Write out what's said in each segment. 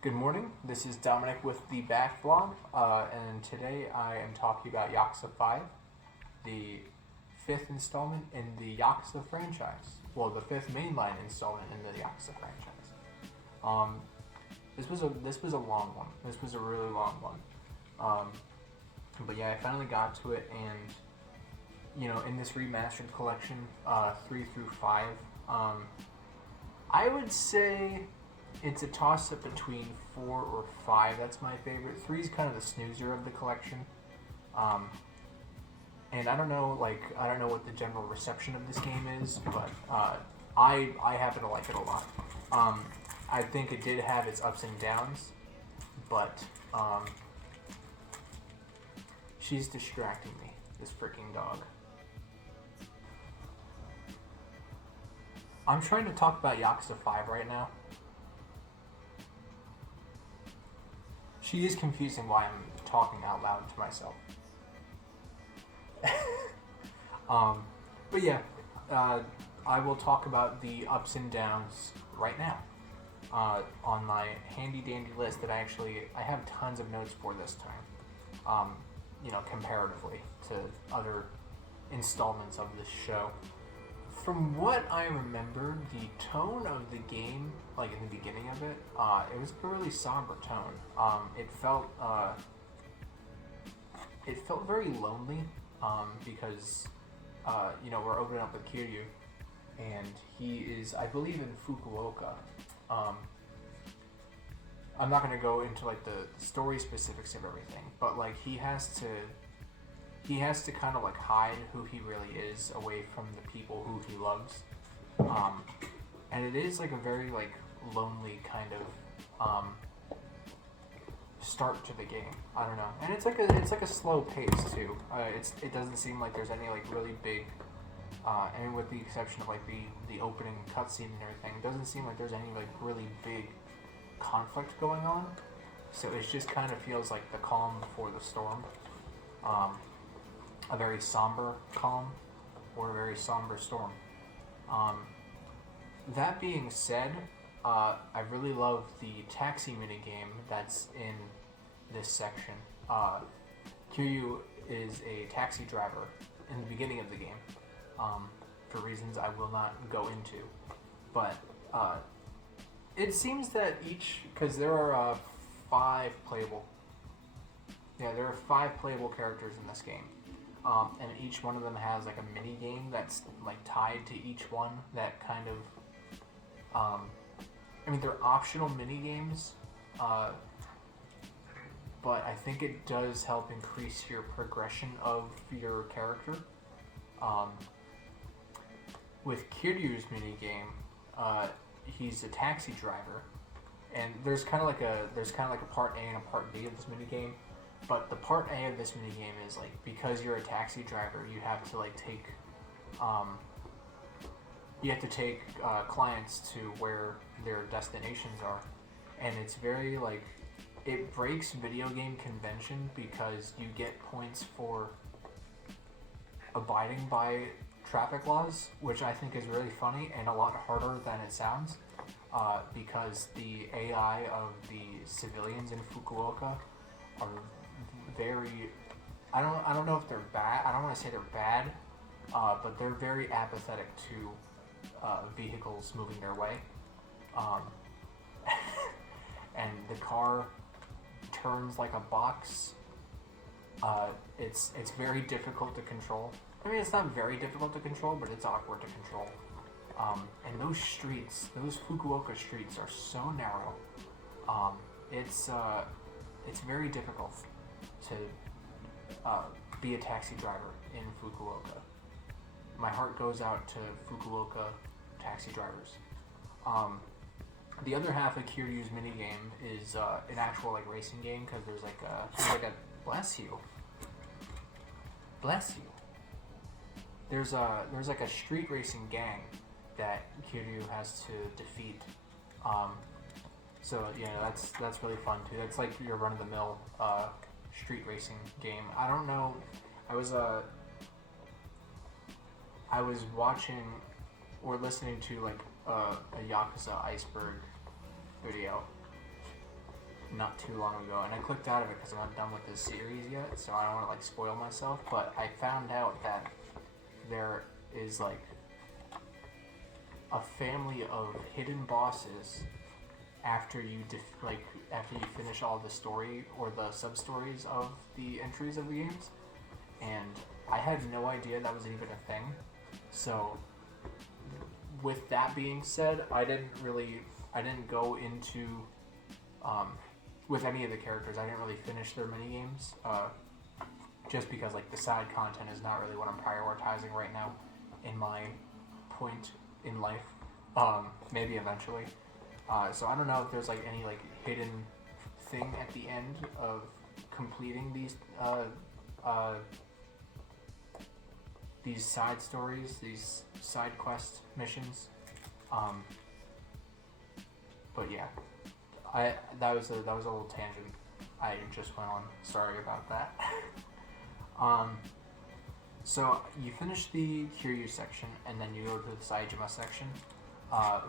Good morning. This is Dominic with TheBackVlog, and today I am talking about Yakuza 5, the fifth installment in the Yakuza franchise. Well, the fifth mainline installment in the Yakuza franchise. Um, this was a long one. This was a really long one. But yeah, I finally got to it, and in this remastered collection, 3 through 5, I would say it's a toss up between 4 or 5. That's my favorite. 3 is kind of the snoozer of the collection. And I don't know what the general reception of this game is, but I happen to like it a lot. I think it did have its ups and downs, but she's distracting me. This freaking dog. I'm trying to talk about Yakuza 5 right now. She is confusing why I'm talking out loud to myself. But yeah, I will talk about the ups and downs right now. On my handy dandy list that I have tons of notes for this time. Comparatively to other installments of this show. From what I remember, the tone of the game, like in the beginning of it, it was a really somber tone. It felt very lonely, because we're opening up with Kiryu, and he is, I believe, in Fukuoka. I'm not gonna go into like the story specifics of everything, but like he has to kind of like hide who he really is away from the people who he loves, and it is like a very like lonely kind of start to the game. I don't know, and it's like a slow pace too. It doesn't seem like there's any like really big. I mean, with the exception of like the opening cutscene and everything, it doesn't seem like there's any like really big conflict going on. So it just kind of feels like the calm before the storm. A very somber calm or a very somber storm. That being said, I really love the taxi minigame that's in this section. Kiryu is a taxi driver in the beginning of the game, for reasons I will not go into. But it seems that because there are 5 playable. Yeah, there are 5 playable characters in this game. And each one of them has like a mini game that's like tied to each one that kind of they're optional mini games, but I think it does help increase your progression of your character. With Kiryu's mini game, he's a taxi driver, and there's kind of like a part A and a part B of this mini game. But the part A of this minigame is like, because you're a taxi driver, you have to like take clients to where their destinations are, and it's very like, it breaks video game convention because you get points for abiding by traffic laws, which I think is really funny and a lot harder than it sounds, because the AI of the civilians in Fukuoka are very, I don't know if they're bad. I don't want to say they're bad, but they're very apathetic to vehicles moving their way, and the car turns like a box. It's very difficult to control. I mean, it's not very difficult to control, but it's awkward to control. And those Fukuoka streets are so narrow. It's very difficult to be a taxi driver in Fukuoka. My heart goes out to Fukuoka taxi drivers. The other half of Kiryu's minigame is an actual like racing game, because there's like a bless you. There's like a street racing gang that Kiryu has to defeat. So yeah, that's really fun too. That's like your run of the mill street racing game. I don't know. I was watching or listening to like a Yakuza Iceberg video, not too long ago, and I clicked out of it because I'm not done with this series yet, so I don't want to like spoil myself. But I found out that there is like a family of hidden bosses after you after you finish all the story or the sub stories of the entries of the games, and I had no idea that was even a thing. So with that being said, I didn't go into with any of the characters. I didn't really finish their mini games, just because like the side content is not really what I'm prioritizing right now in my point in life. Maybe eventually. So I don't know if there's like any like hidden thing at the end of completing these side stories, these side quest missions. But yeah, that was a little tangent I just went on. Sorry about that. So you finish the Kiryu section, and then you go to the Saejima section,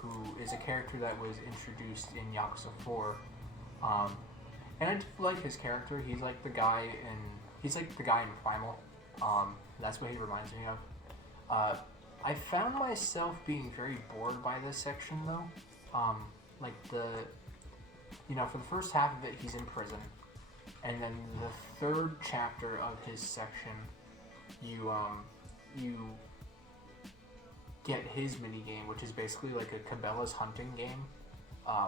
who is a character that was introduced in Yakuza 4. And I do like his character. He's like the guy in Primal. That's what he reminds me of. I found myself being very bored by this section though. For the first half of it, he's in prison, and then the third chapter of his section, you get his mini game, which is basically like a Cabela's hunting game,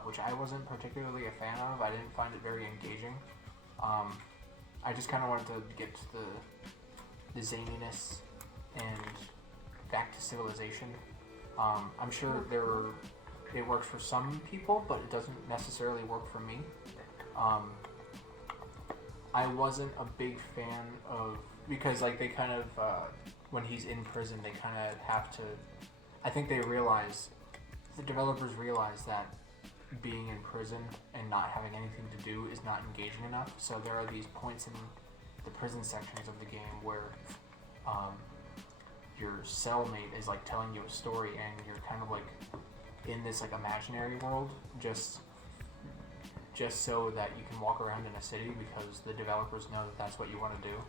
which I wasn't particularly a fan of. I didn't find it very engaging. I just kind of wanted to get to the zaniness and back to civilization. I'm sure it works for some people, but it doesn't necessarily work for me. I wasn't a big fan of, because like they kind of when he's in prison, they kind of have to. I think the developers realize that being in prison and not having anything to do is not engaging enough. So there are these points in the prison sections of the game where your cellmate is like telling you a story, and you're kind of like in this like imaginary world just so that you can walk around in a city, because the developers know that that's what you want to do.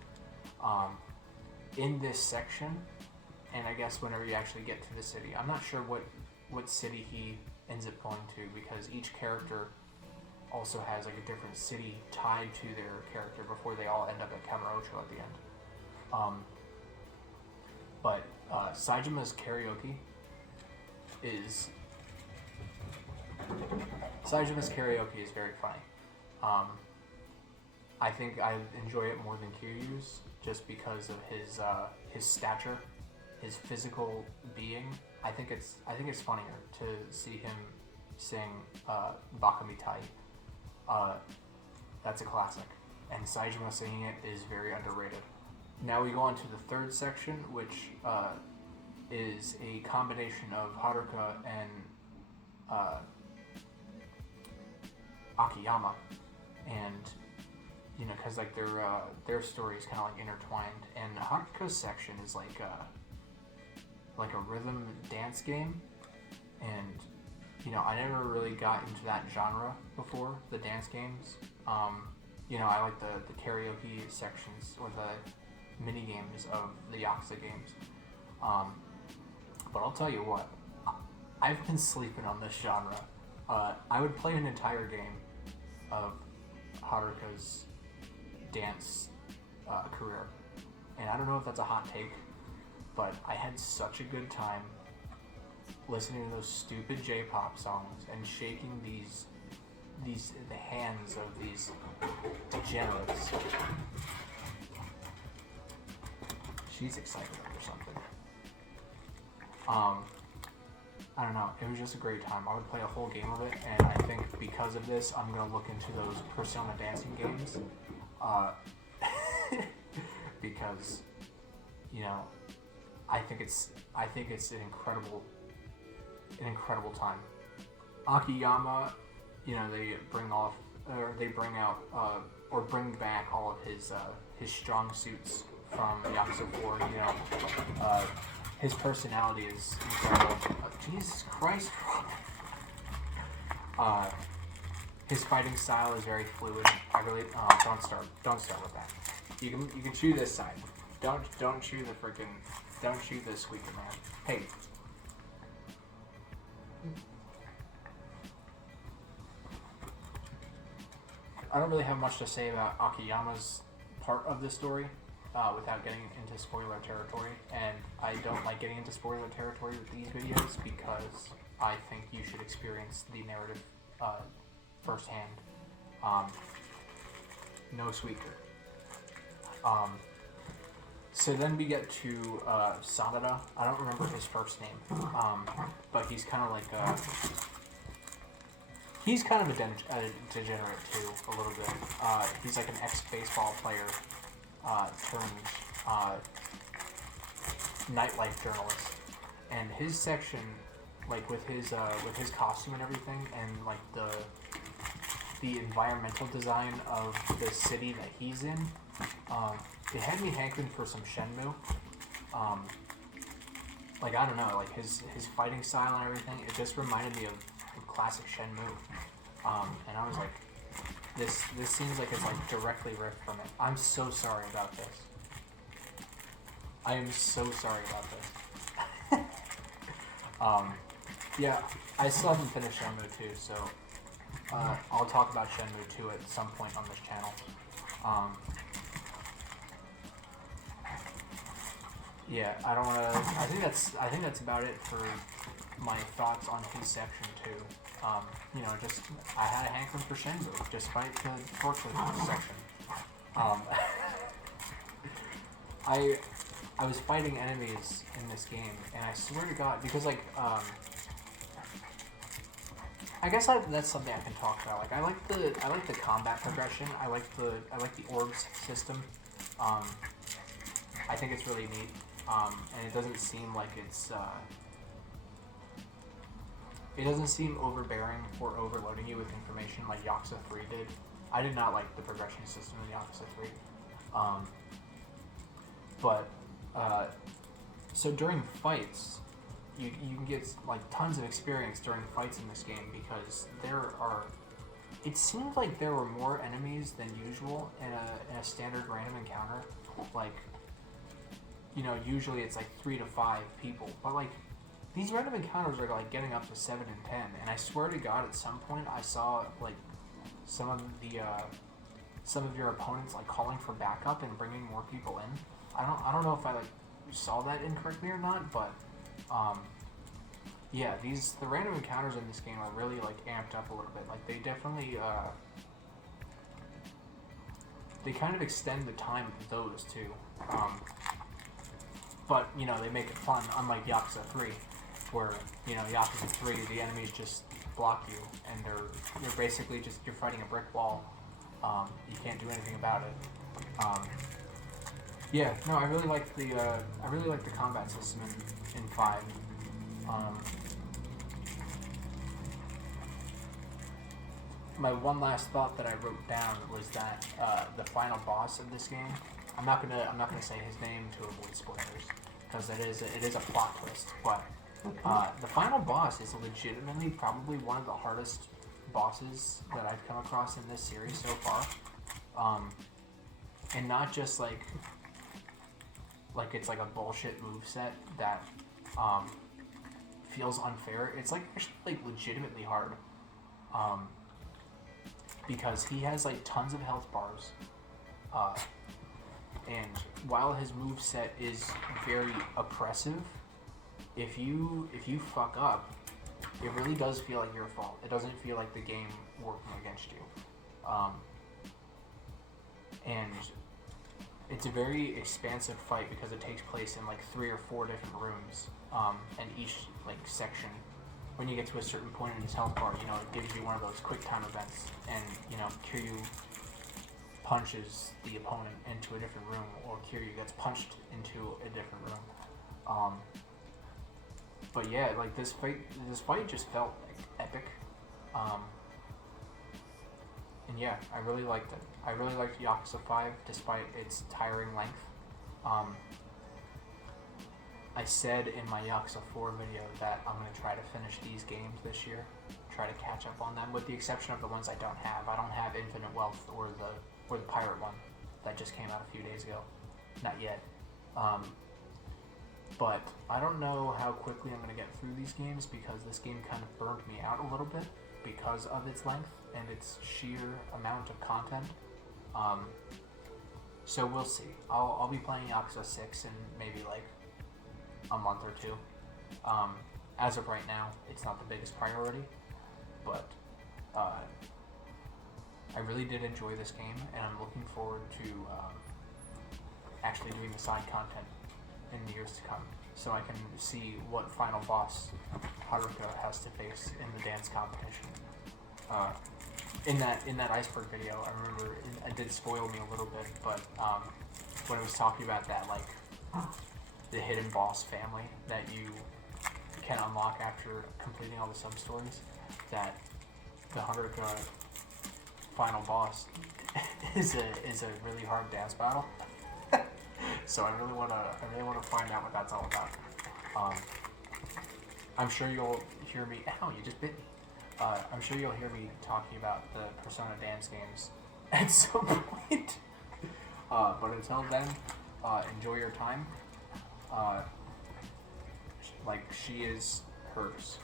In this section, and I guess whenever you actually get to the city, I'm not sure what city he ends up going to, because each character also has like a different city tied to their character before they all end up at Kamurocho at the end. But Saejima's karaoke is very funny. I think I enjoy it more than Kiryu's just because of his stature, his physical being. I think it's funnier to see him sing Bakamitai. That's a classic, and Saejima singing it is very underrated. Now we go on to the third section, which is a combination of Haruka and Akiyama, and because like their story is kind of like intertwined. And Haruka's section is like a rhythm dance game, and I never really got into that genre before, the dance games. I like the karaoke sections or the mini games of the Yakuza games. But I'll tell you what, I've been sleeping on this genre. I would play an entire game of Haruka's dance career, and I don't know if that's a hot take, but I had such a good time listening to those stupid J-pop songs and shaking the hands of these degenerates. She's excited over something. I don't know, it was just a great time. I would play a whole game of it, and I think because of this, I'm going to look into those Persona dancing games, because, I think it's an incredible time. Akiyama, they bring back all of his strong suits from Yakuza 4. His personality is incredible. Jesus Christ. his fighting style is very fluid. I really don't start with that. You can chew this side. Don't chew the squeaker man. Hey. I don't really have much to say about Akiyama's part of the story without getting into spoiler territory, and I don't like getting into spoiler territory with these videos because I think you should experience the narrative firsthand. No squeaker. So then we get to Sanada. I don't remember his first name, but he's kind of like he's kind of a degenerate too, a little bit. He's like an ex-baseball player turned nightlife journalist, and his section, like with his costume and everything, and like the environmental design of the city that he's in, it had me hankering for some Shenmue. Like I don't know, like his fighting style and everything, it just reminded me of classic Shenmue. And I was like, this seems like it's like directly ripped from it. I'm so sorry about this. I am so sorry about this. Yeah, I still haven't finished Shenmue 2, so I'll talk about Shenmue 2 at some point on this channel. Yeah, I don't want to. I think that's about it for my thoughts on his section 2. You know, just I had a hankering for Shenmue despite the torture section. I was fighting enemies in this game, and I swear to God, because like I guess that's something I can talk about. Like I like the combat progression. I like the orbs system. I think it's really neat. And it doesn't seem like it doesn't seem overbearing or overloading you with information like Yakuza 3 did. I did not like the progression system in Yakuza 3. So during fights, you can get like tons of experience during fights in this game because it seemed like there were more enemies than usual in a standard random encounter. Like, you know, usually it's like 3 to 5 people, but like these random encounters are like getting up to 7 and 10, and I swear to God, at some point I saw like some of your opponents like calling for backup and bringing more people in. I don't know if I like saw that incorrectly or not, but yeah, the random encounters in this game are really like amped up a little bit. Like they definitely they kind of extend the time of those too. But, you know, they make it fun, unlike Yakuza 3, where, you know, Yakuza 3, the enemies just block you, and they're basically just, you're fighting a brick wall. You can't do anything about it. Yeah, no, I really like the combat system in 5. My one last thought that I wrote down was that the final boss of this game, I'm not gonna say his name to avoid spoilers, because it is a plot twist. But the final boss is legitimately probably one of the hardest bosses that I've come across in this series so far, and not just like it's like a bullshit moveset that feels unfair. It's like actually like legitimately hard, because he has like tons of health bars. And while his moveset is very oppressive, if you fuck up, it really does feel like your fault. It doesn't feel like the game working against you. And it's a very expansive fight because it takes place in like 3 or 4 different rooms. And each like section, when you get to a certain point in his health bar, you know, it gives you one of those quick time events, and you know, Kiryu punches the opponent into a different room, or Kiryu gets punched into a different room. But yeah, like this fight just felt like epic. And yeah, I really liked it. I really liked Yakuza 5 despite its tiring length. I said in my Yakuza 4 video that I'm going to try to finish these games this year. try to catch up on them, with the exception of the ones I don't have. I don't have Infinite Wealth or the Pirate one that just came out a few days ago. Not yet. But I don't know how quickly I'm going to get through these games, because this game kind of burned me out a little bit because of its length and its sheer amount of content. So we'll see. I'll be playing Yakuza 6 in maybe like a month or two. As of right now, it's not the biggest priority, but I really did enjoy this game, and I'm looking forward to actually doing the side content in the years to come, so I can see what final boss Haruka has to face in the dance competition. In that iceberg video, I remember it did spoil me a little bit, but when it was talking about that, like the hidden boss family that you can unlock after completing all the sub stories, that the Haruka final boss is a really hard dance battle. So I really wanna find out what that's all about. I'm sure you'll hear me. Ow! You just bit me. I'm sure you'll hear me talking about the Persona dance games at some point. But until then, enjoy your time. Like she is hers.